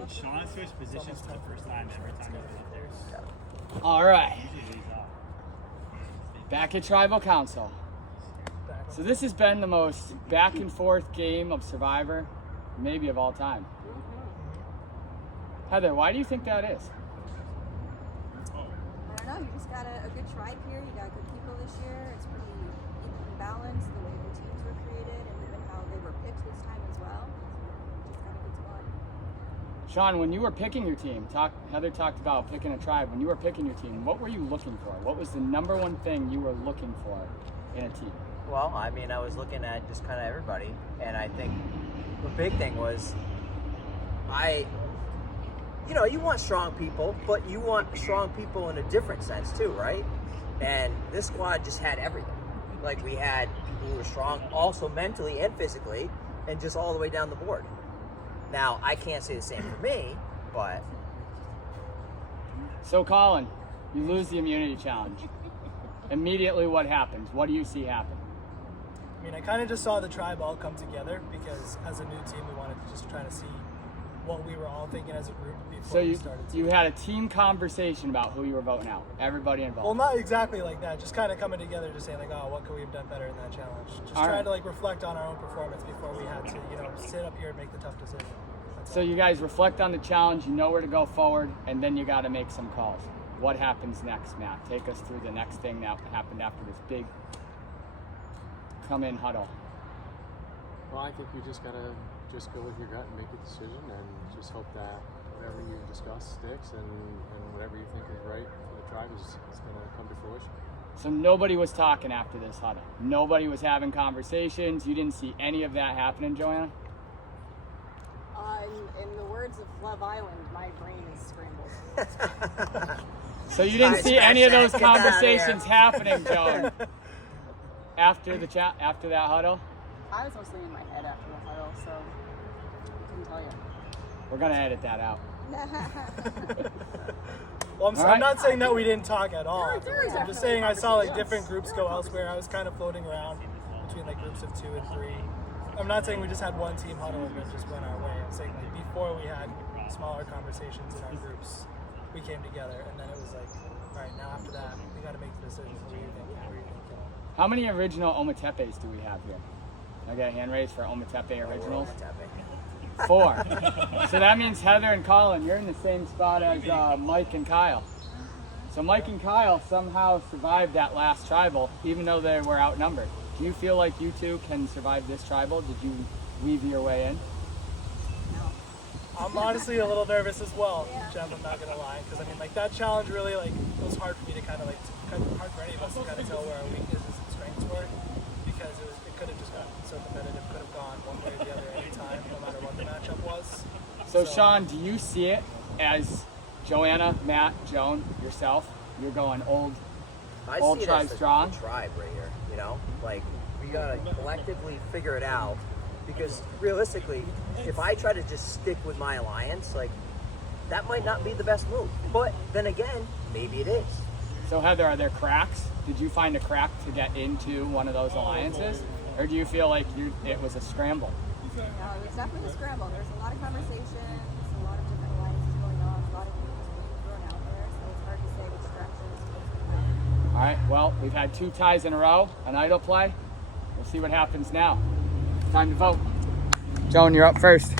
Usually, Sean switched positions for the first time every time he's been up there. Yeah. All right. Usually he's up. Back at Tribal Council. So this has been the most back and forth game of Survivor, maybe of all time. Heather, why do you think that is? I don't know, you just got a good tribe here, you got good people this year, it's pretty even balanced the way the teams were created and even how they were picked this time as well. Just got a good squad. Sean, when you were picking your team, Heather talked about picking a tribe. When you were picking your team, what were you looking for? What was the number one thing you were looking for in a team? Well, I mean, I was looking at just kind of everybody, and I think the big thing was you want strong people, but you want strong people in a different sense too, right? And this squad just had everything. Like, we had people who were strong also mentally and physically, and just all the way down the board. Now, I can't say the same for me, but... So, Colin, you lose the immunity challenge. Immediately, what happens? What do you see happen? I mean, I kind of just saw the tribe all come together because as a new team, we wanted to just try to see what we were all thinking as a group before So we started. you had a team conversation about who you were voting out. Everybody involved. Well, not exactly like that. Just kind of coming together, just saying like, oh, what could we have done better in that challenge? Just All trying right. to like reflect on our own performance before we had to, sit up here and make the tough decision. That's So all. you guys reflect on the challenge, you know where to go forward, and then you got to make some calls. What happens next, Matt? Take us through the next thing that happened after this big come-in huddle. Well, I think we just gotta go with your gut and make a decision, and just hope that whatever you discuss sticks, and whatever you think is right for the tribe is gonna come to fruition. So nobody was talking after this huddle. Nobody was having conversations. You didn't see any of that happening, Joanna? In the words of Love Island, my brain is scrambled. So you didn't Alright, see scratch any of that. those Get that out of conversations here. happening, Joan, after that huddle? I was mostly in my head after the huddle, so I couldn't tell you. We're gonna edit that out. Well, All right. I'm not saying that we didn't talk at all. There was I'm just definitely saying I saw like conversations. different groups go elsewhere. I was kind of floating around between like groups of 2 and 3. I'm not saying we just had one team huddle and it just went our way. I'm saying like before we had smaller conversations in our groups, we came together, and then it was like, all right, now after that, we got to make the decision. What do you think? What are you thinking? How many original Ometepes do we have here? I got a hand raised for Ometepe originals. 4. So that means Heather and Colin, you're in the same spot as Mike and Kyle. So Mike and Kyle somehow survived that last tribal, even though they were outnumbered. Do you feel like you two can survive this tribal? Did you weave your way in? I'm honestly a little nervous as well, Jeff, I'm not going to lie. Because, I mean, like, that challenge really, like, it was hard for me to kind of, like, hard for any of us to kind of tell where our weaknesses and strengths were. Because it could have just gotten so competitive, could have gone one way or the other anytime, no matter what the matchup was. So Sean, do you see it as Joanna, Matt, Joan, yourself? You're going old I see it tribe as the strong? tribe right here, Like, we gotta collectively figure it out, because realistically, if I try to just stick with my alliance, like, that might not be the best move. But then again, maybe it is. So Heather, are there cracks? Did you find a crack to get into one of those alliances? Or do you feel like it was a scramble? No, it was definitely a scramble. There's a lot of conversations, a lot of different alliances going on, a lot of names being thrown out there, so it's hard to say which direction is supposed to go. All right, well, we've had 2 ties in a row, an idle play. We'll see what happens now. Time to vote. Joan, you're up first.